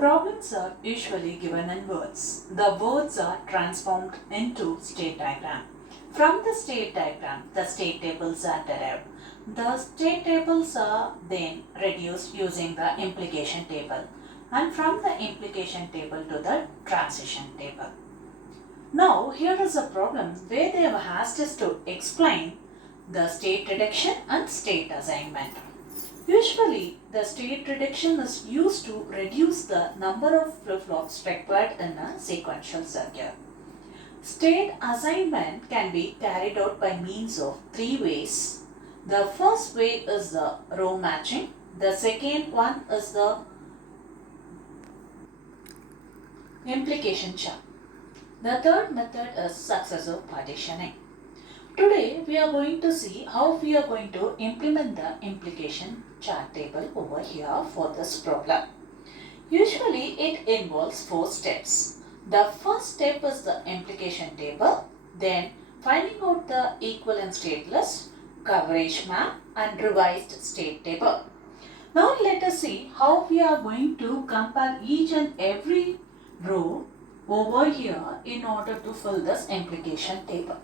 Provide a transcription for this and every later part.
Problems are usually given in words. The words are transformed into state diagram. From the state diagram, the state tables are derived. The state tables are then reduced using the implication table, and from the implication table to the transition table. Now here is a problem where they have asked us to explain the state reduction and state assignment. Usually, the state reduction is used to reduce the number of flip-flops required in a sequential circuit. State assignment can be carried out by means of three ways. The first way is the row matching. The second one is the implication chart. The third method is successive partitioning. Today we are going to see how we are going to implement the implication chart table over here for this problem. Usually it involves 4 steps. The first step is the implication table, then finding out the equivalent state list, coverage map and revised state table. Now let us see how we are going to compare each and every row over here in order to fill this implication table.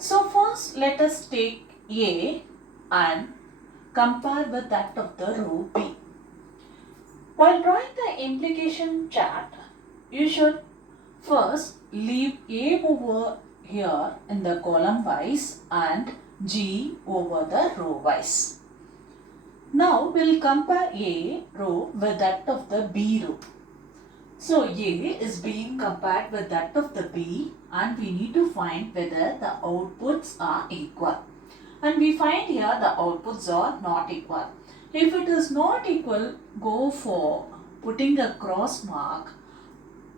So first let us take A and compare with that of the row B. While drawing the implication chart, you should first leave A over here in the column wise and G over the row wise. Now we'll compare A row with that of the B row. So A is being compared with that of the B and we need to find whether the outputs are equal. And we find here the outputs are not equal. If it is not equal, go for putting a cross mark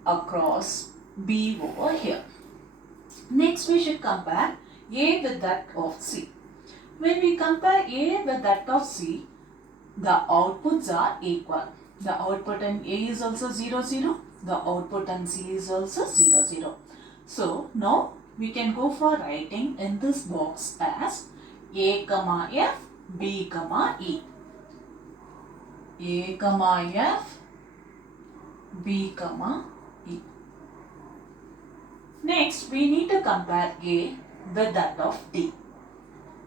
across B over here. Next we should compare A with that of C. When we compare A with that of C, the outputs are equal. The output in A is also 0, 0. The output in C is also 0, 0. So now we can go for writing in this box as A, F, B, E. A, F, B, E. Next we need to compare A with that of D.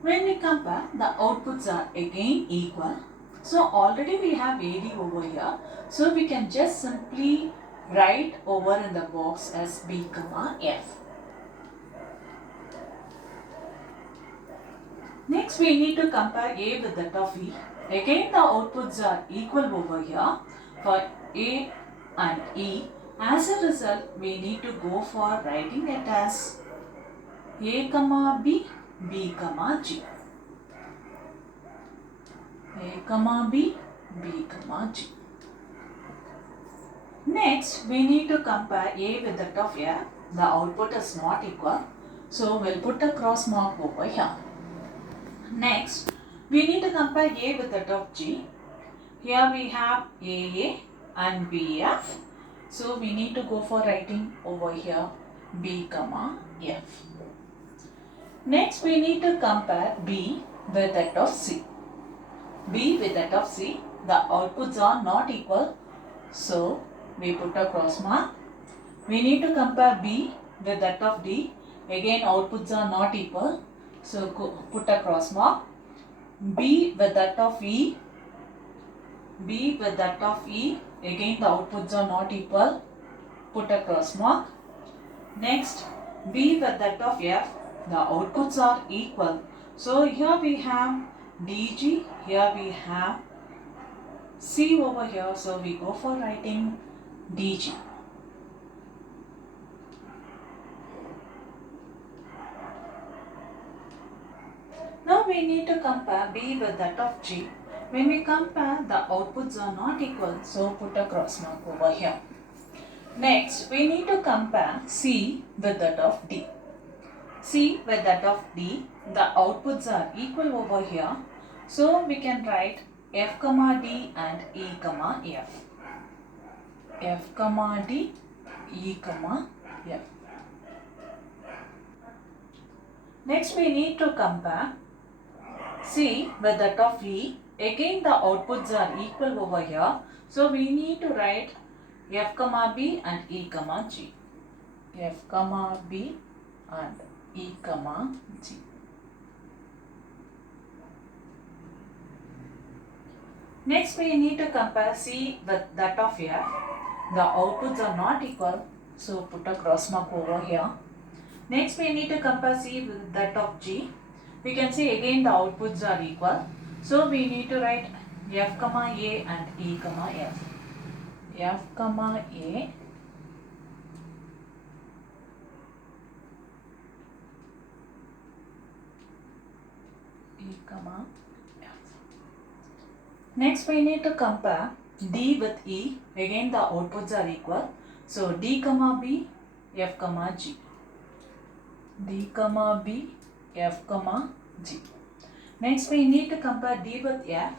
When we compare, the outputs are again equal. So already we have AD over here. So we can just simply write over in the box as B, F. Next we need to compare A with that of E. Again the outputs are equal over here for A and E. As a result, we need to go for writing it as A, B, B, G. A, B, B, G. Next, we need to compare A with that of F. The output is not equal. So, we'll put a cross mark over here. Next, we need to compare A with that of G. Here we have AA and BF. So, we need to go for writing over here B, F. Next, we need to compare B with that of C. B with that of C, the outputs are not equal. So, we put a cross mark. We need to compare B with that of D. Again, outputs are not equal. So, put a cross mark. B with that of E. B with that of E. Again, the outputs are not equal. Put a cross mark. Next, B with that of F. The outputs are equal. So, here we have DG, here we have C over here, so we go for writing DG. Now we need to compare B with that of G. When we compare, the outputs are not equal, so put a cross mark over here. Next, we need to compare C with that of D. C with that of D, the outputs are equal over here. So we can write F, D and E, F. F, D, E, F. Next we need to compare C with that of E. Again the outputs are equal over here. So we need to write F comma B and E comma G. F comma B and E comma G. Next we need to compare C with that of F. The outputs are not equal, so put a cross mark over here. Next we need to compare C with that of G. We can see again the outputs are equal. So we need to write F comma A and E comma F. F comma A E comma F. Next we need to compare D with E. Again the outputs are equal. So D comma B, F comma G. D comma B, F comma G. Next we need to compare D with F.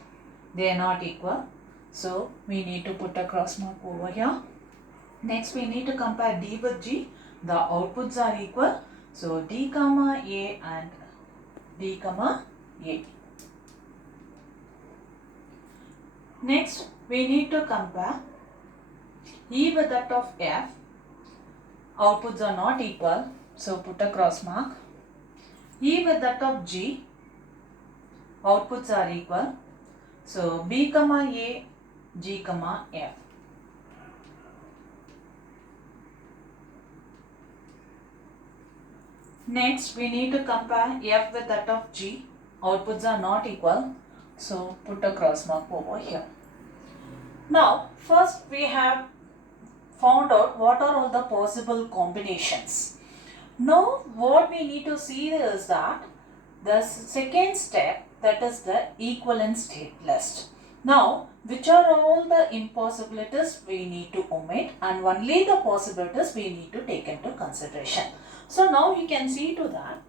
They are not equal. So we need to put a cross mark over here. Next we need to compare D with G. The outputs are equal. So D comma A and D comma A. Next we need to compare E with that of F. Outputs are not equal. So put a cross mark. E with that of G. Outputs are equal. So B comma A, G comma F. Next we need to compare F with that of G. Outputs are not equal. So put a cross mark over here. Now first we have found out what are all the possible combinations. Now what we need to see is that the second step, that is the equivalent state list. Now which are all the impossibilities we need to omit and only the possibilities we need to take into consideration. So now you can see to that.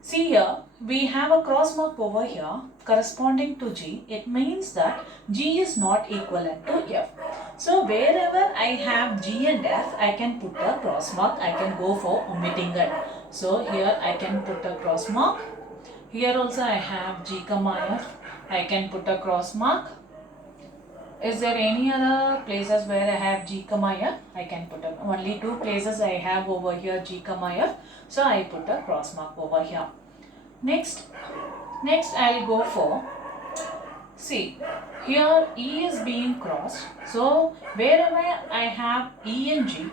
See here, we have a cross mark over here corresponding to G. It means that G is not equivalent to F. So wherever I have G and F, I can put a cross mark. I can go for omitting it. So here I can put a cross mark. Here also I have G comma F. I can put a cross mark. Is there any other places where I have G comma F? I can put a, only two places I have over here G comma F. So I put a cross mark over here. Next I'll go for, see, here E is being crossed. So wherever I have E and G,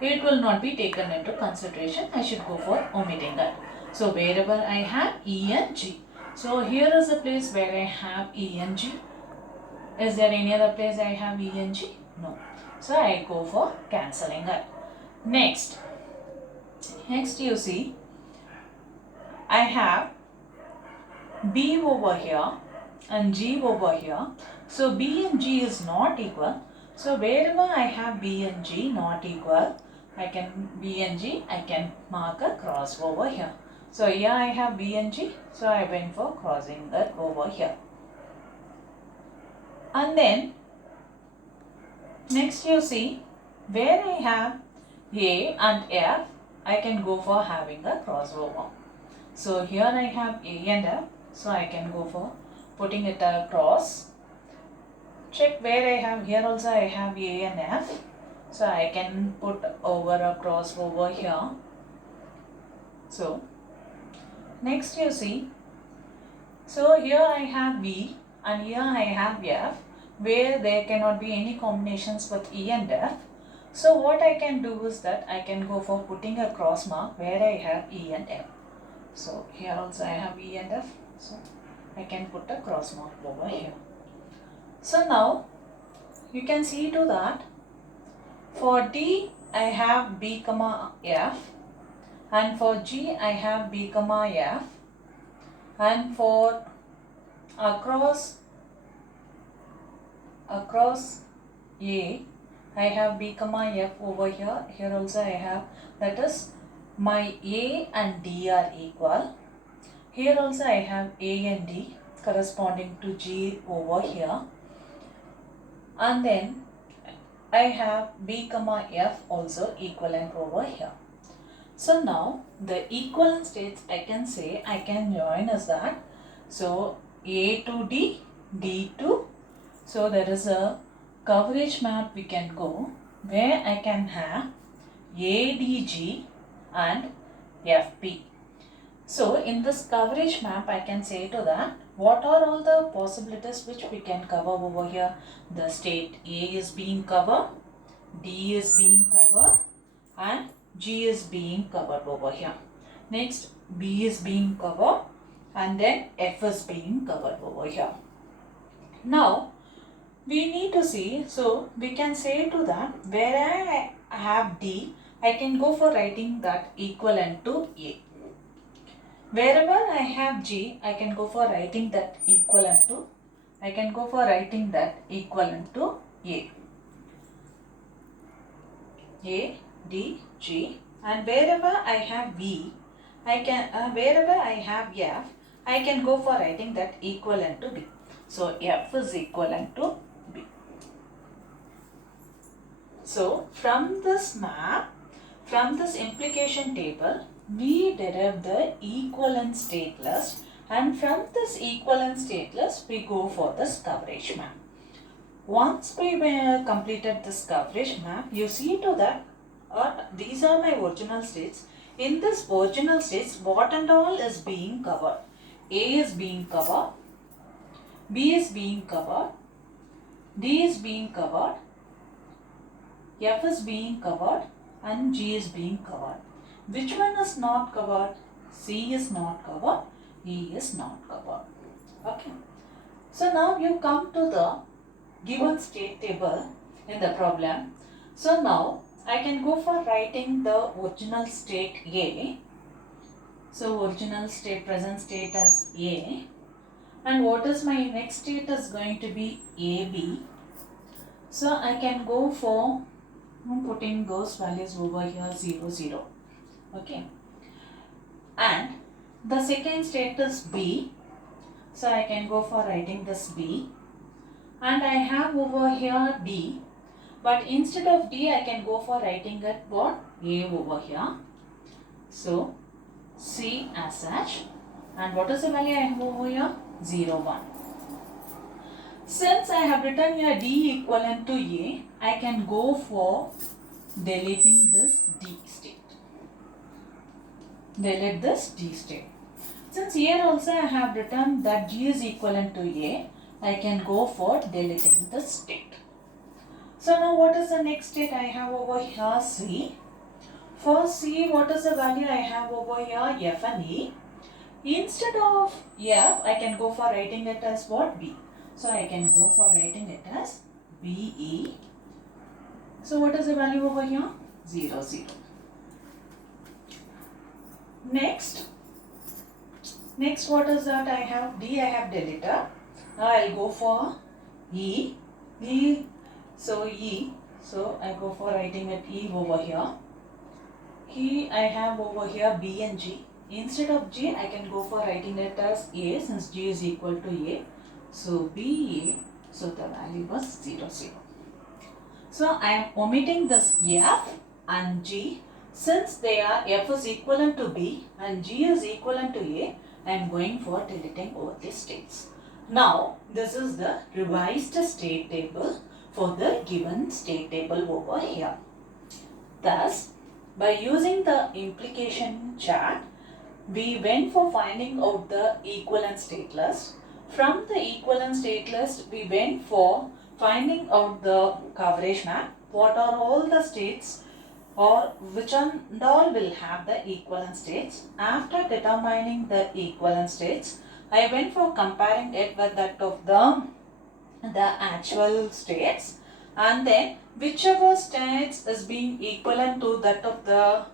it will not be taken into consideration. I should go for omitting that. So wherever I have E and G. So here is a place where I have E and G. Is there any other place I have E and G? No. So I go for cancelling it. Next you see, I have B over here and G over here. So B and G is not equal. So wherever I have B and G not equal, I can mark a cross over here. So here I have B and G. So I went for crossing that over here. And then next you see, where I have A and F, I can go for having a crossover. So here I have A and F, so I can go for putting it across. Check where I have, here also I have A and F, so I can put over a cross over here. So next you see, so here I have B and here I have F, where there cannot be any combinations with E and F. So what I can do is that I can go for putting a cross mark where I have E and F. So here also I have E and F, so I can put a cross mark over here. So now you can see to that, for D I have B comma F, and for G I have B comma F, and for across A I have B comma F over here. Here also I have, that is my A and D are equal. Here also I have A and D corresponding to G over here. And then I have B comma F also equivalent over here. So now the equivalent states I can say, I can join as that. So A to D, D to, so there is a coverage map we can go where I can have ADG and FP. So in this coverage map I can say to that what are all the possibilities which we can cover over here. The state A is being covered, D is being covered and G is being covered over here. Next B is being covered and then F is being covered over here. Now we need to see, so we can say to that where I have D, I can go for writing that equivalent to A. Wherever I have G, I can go for writing that equivalent to A. A, D, G, and wherever I have V, wherever I have F, I can go for writing that equivalent to B. So F is equivalent to B. So from this map, from this implication table, we derive the equivalent state list, and from this equivalent state list, we go for this coverage map. Once we completed this coverage map, you see to that these are my original states. In this original states, what and all is being covered? A is being covered, B is being covered, D is being covered, F is being covered and G is being covered. Which one is not covered? C is not covered, E is not covered. Okay. So now you come to the given state table in the problem. So now I can go for writing the original state A. So original state, present state as A. And what is my next state is going to be AB. So I can go for putting those values over here 0, 0. Okay. And the second state is B. So I can go for writing this B. And I have over here D. But instead of D, I can go for writing it what? A over here. So C as such. And what is the value I have over here? 0, 1. Since I have written here D equivalent to A, I can go for deleting this D state. Delete this D state. Since here also I have written that G is equivalent to A, I can go for deleting the state. So now what is the next state I have over here? C. For C, what is the value I have over here? F and E. Instead of F, I can go for writing it as what? B. So I can go for writing it as BE. So what is the value over here? 0, 0. Next what is that I have? D I have deleted. Now I'll go for E. So E. So I go for writing it E over here. Here I have over here B and G. Instead of G, I can go for writing it as A since G is equal to A. So BA. So the value was 0, 0. So I am omitting this F and G. Since they are F is equivalent to B and G is equivalent to A, I am going for deleting all these states. Now, this is the revised state table for the given state table over here. Thus, by using the implication chart, we went for finding out the equivalent state list. From the equivalent state list, we went for finding out the coverage map. What are all the states or which one all will have the equivalent states. After determining the equivalent states, I went for comparing it with that of the actual states, and then whichever states is being equivalent to that of the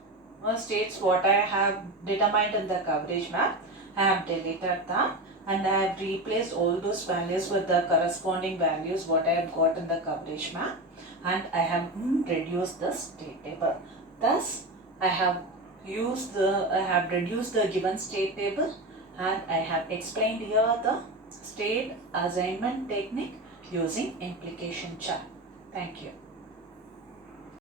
states what I have determined in the coverage map, I have deleted that and I have replaced all those values with the corresponding values what I have got in the coverage map, and I have reduced the state table. Thus, I have reduced the given state table, and I have explained here the state assignment technique using implication chart. Thank you.